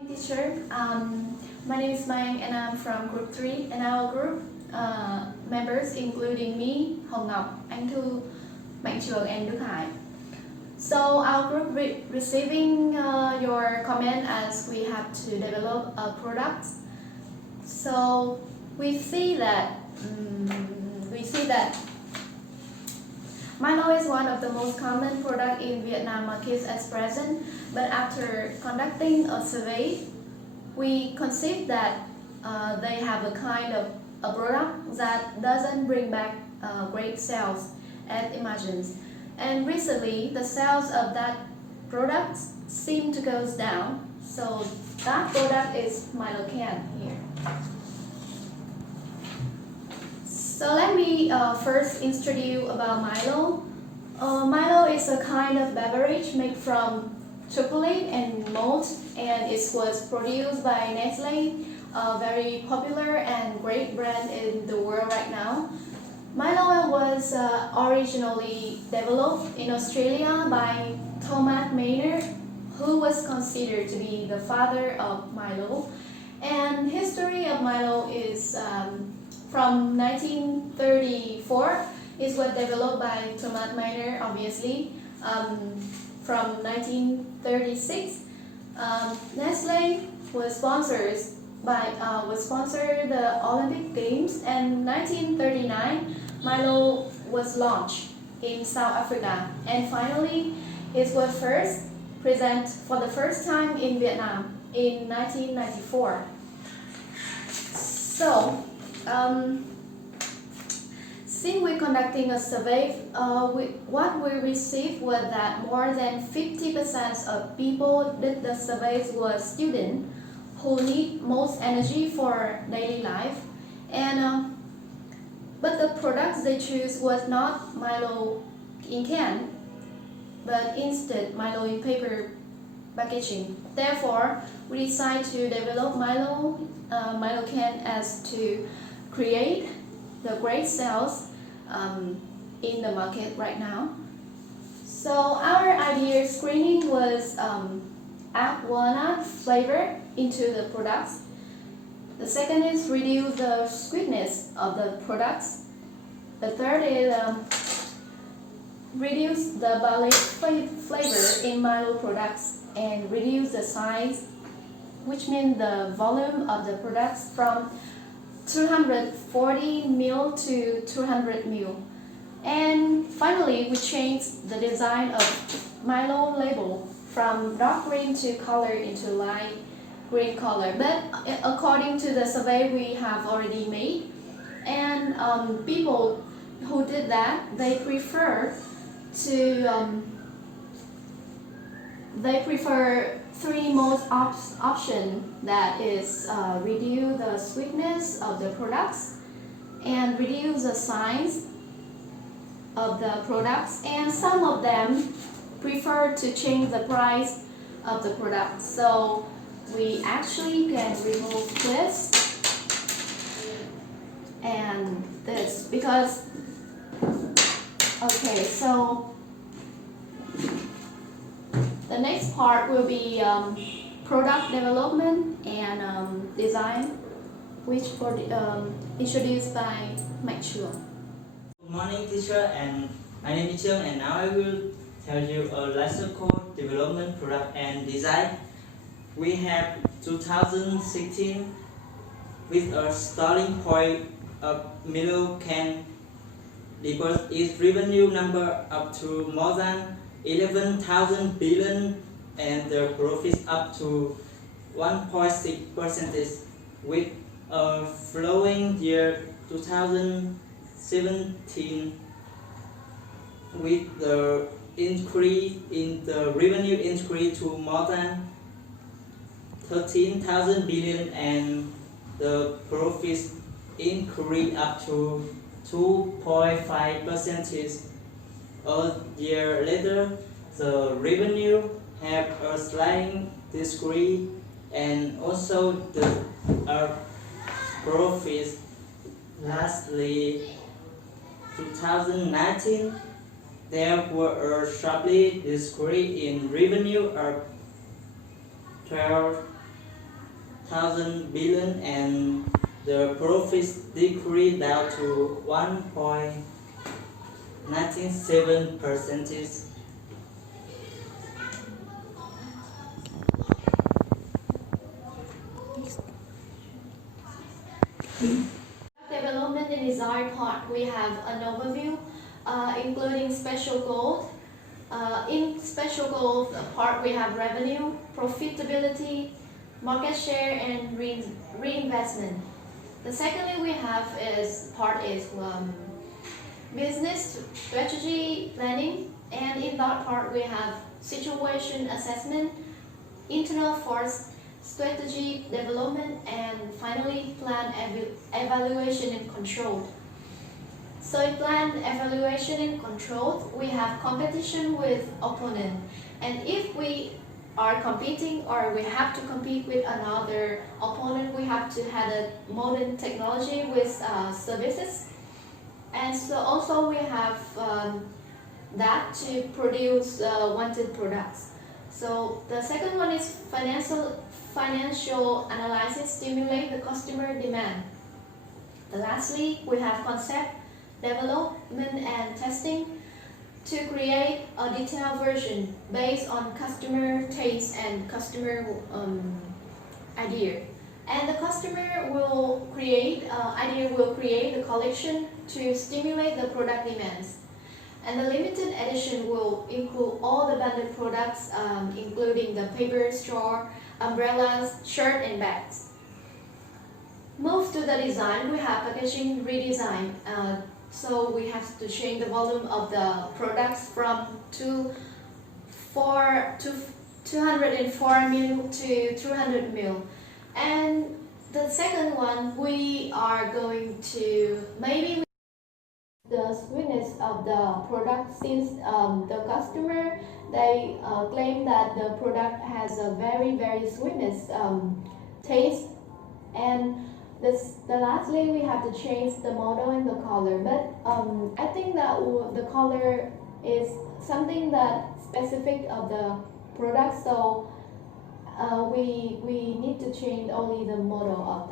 Teacher, my name is Mayang and I'm from Group 3 and our group members including me, Hồng Ngọc, Anh Thư, Mạnh Trường and Đức Hải. So our group receiving your comment as we have to develop a product. So we see that Milo is one of the most common product in Vietnam markets at present, but after conducting a survey, we conceived that they have a kind of a product that doesn't bring back great sales as imagined. And recently, the sales of that product seem to go down. So that product is Milo can here. So let me first introduce you about Milo. Milo is a kind of beverage made from chocolate and malt, and it was produced by Nestle, a very popular and great brand in the world right now. Milo was originally developed in Australia by Thomas Maynard, who was considered to be the father of Milo. And history of Milo is from 1934. It was developed by Thomas Maynard, obviously. From 1936, Nestle was sponsored the Olympic Games, and 1939 Milo was launched in South Africa, and finally it was first present for the first time in Vietnam in 1994. So since we're conducting a survey, what we received was that more than 50% of people did the surveys were students who need most energy for daily life, and but the products they choose was not Milo in can, but instead Milo in paper packaging. Therefore, we decided to develop Milo can as to create the great sales in the market right now. So our idea screening was add walnut flavor into the products. The second is reduce the sweetness of the products. The third is reduce the barley flavor in Milo products and reduce the size, which means the volume of the products from 240 ml to 200 ml. And finally, we changed the design of Milo label from dark green to color into light green color. But according to the survey we have already made, and people who did that, they prefer three most option, that is reduce the sweetness of the products and reduce the size of the products, and some of them prefer to change the price of the product. So we actually can remove this and this because okay, so the next part will be product development and design, which introduced by Mạnh Trường. Good morning, teacher, and my name is Trương, and now I will tell you a lesson called Development, Product, and Design. We have 2016 with a starting point of Milo can because its revenue number up to more than 11,000 billion and the profit up to 1.6% with a flowing year 2017 with the increase in the revenue increase to more than 13,000 billion and the profits increase up to 2.5%. A year later, the revenue have a slight decrease and also the profits. Lastly, 2019, there were a sharply decrease in revenue of 12 thousand billion and the profits decreased down to 1.97%. Development and design part, we have an overview including special goals. In special goals part, we have revenue, profitability, market share, and reinvestment. The secondly we have is business strategy planning, and in that part we have situation assessment, internal force strategy development, and finally plan evaluation and control. So in plan evaluation and control, we have competition with opponent, and if we are competing or we have to compete with another opponent, we have to have a modern technology with services. And so also we have that to produce wanted products. So the second one is financial analysis, stimulate the customer demand. Lastly, we have concept development and testing to create a detailed version based on customer taste and customer idea. And the customer will create the collection to stimulate the product demands. And the limited edition will include all the bundled products, including the paper, straw, umbrellas, shirt, and bags. Move to the design, we have packaging redesign. So we have to change the volume of the products from 204 ml to 300 ml. And the second one, we are going to maybe the sweetness of the product, since the customer they claim that the product has a very sweetness taste. And the lastly we have to change the model and the color, but I think that the color is something that specific of the product, so we need to change only the model of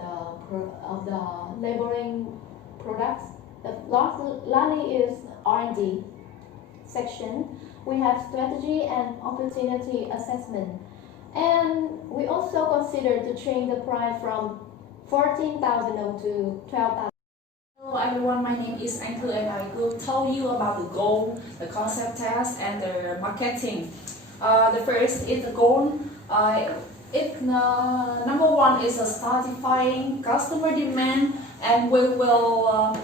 the labeling products. The lastly is R&D section. We have strategy and opportunity assessment, and we also consider to change the price from 14,000 to 12,000. Hello everyone, my name is Anh Thư and I will tell you about the goal, the concept test, and the marketing. The first is the goal. Number one is satisfying customer demand, and we will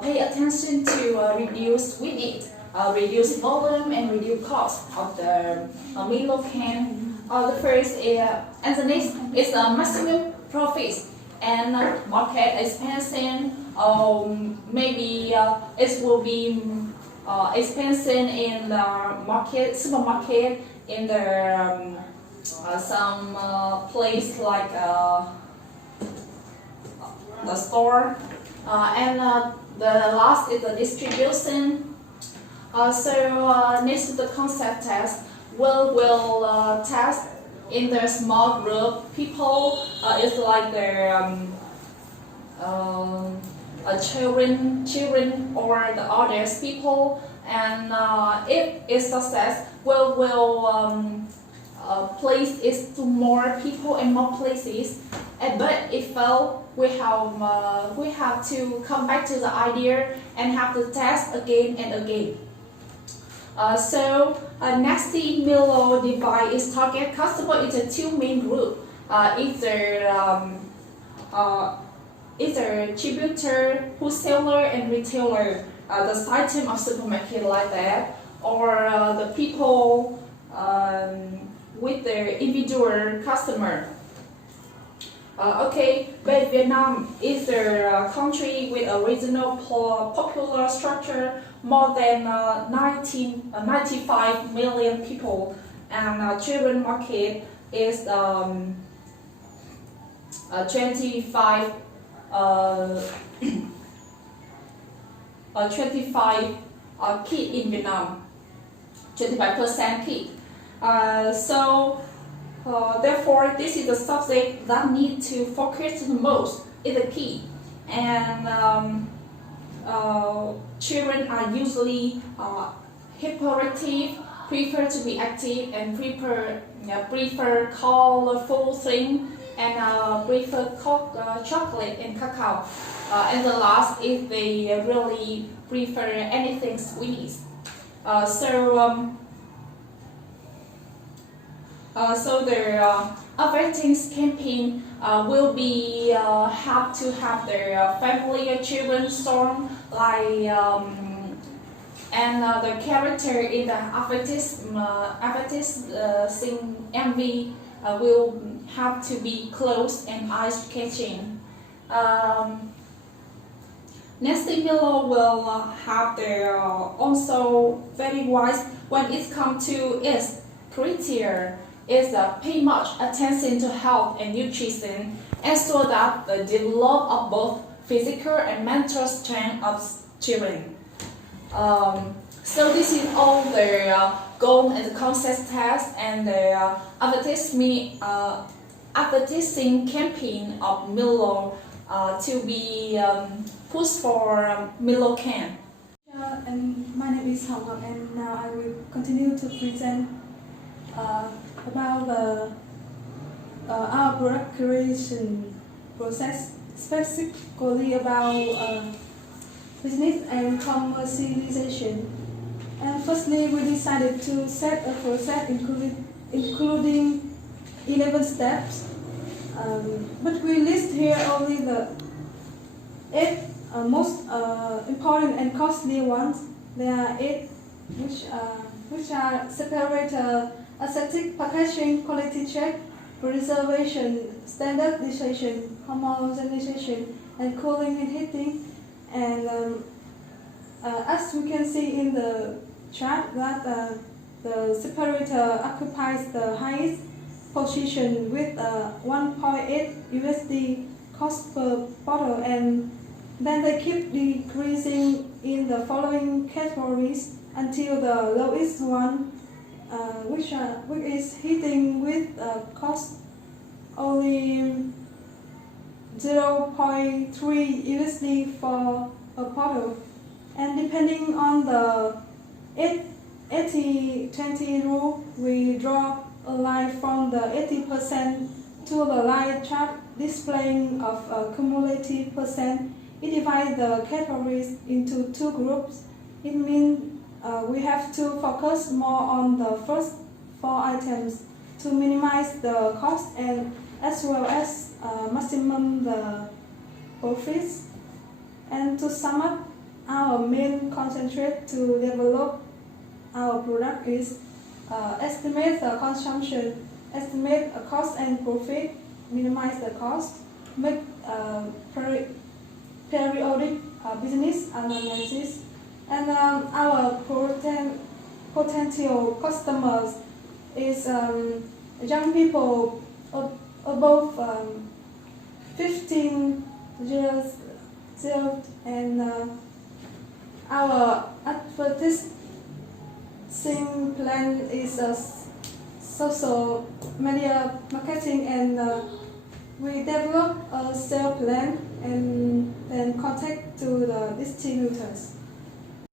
pay attention to reduce with it, reduce volume and reduce cost of the Milo can. The first is, and the next is maximum profits and market expansion. Maybe it will be expansion in the market, supermarket, in the some place like the store, and the last is the distribution. Next to the concept test, we'll test in the small group. People is like their children or the others people, and if it's success, we'll place it to more people and more places. But if fail, we have to come back to the idea and have to test again and again. Next thing Milo device is target customer into two main group, either distributor, wholesaler, and retailer, the item of supermarket like that, or the people with their individual customer. But Vietnam is the country with a regional popular structure, more than 95 million people, and children market is 25 kid in Vietnam, 25% kid. Therefore, this is the subject that need to focus the most, is the key. And children are usually hyperactive, prefer to be active, and prefer colorful things, and prefer chocolate and cacao. And the last is they really prefer anything sweet. So their advertising campaign will be have to have their family or children song like and the character in the advertising MV will have to be close and eye-catching. Nestle Milo will have their also very wise when it comes to its criteria. Is pay much attention to health and nutrition, and so that the development of both physical and mental strength of children. So this is all the goal and the concept test and the advertising campaign of Milo to be pushed for Milo Can. And my name is Hong Ngọc, and now I will continue to present about our product creation process, specifically about business and commercialization. And firstly, we decided to set a process including 11 steps, but we list here only the 8 most important and costly ones. There are 8 which are separator, aseptic packaging, quality check, preservation, standardization, homogenization, and cooling and heating. And as we can see in the chart, that the separator occupies the highest position with 1.8 USD cost per bottle, and then they keep decreasing in the following categories until the lowest one, which is heating with cost only 0.3 USD for a bottle. And depending on the 80-20 rule, we draw a line from the 80% to the line chart displaying of cumulative percent. It divides the categories into 2 groups. It means we have to focus more on the first 4 items to minimize the cost and as well as maximum the profits. And to sum up, our main concentrate to develop our product is estimate the consumption, estimate a cost and profit, minimize the cost, make periodic business analysis. And our potential customers is young people above 15 years old, and our advertising plan is social media marketing, and we develop a sales plan and then contact to the distributors.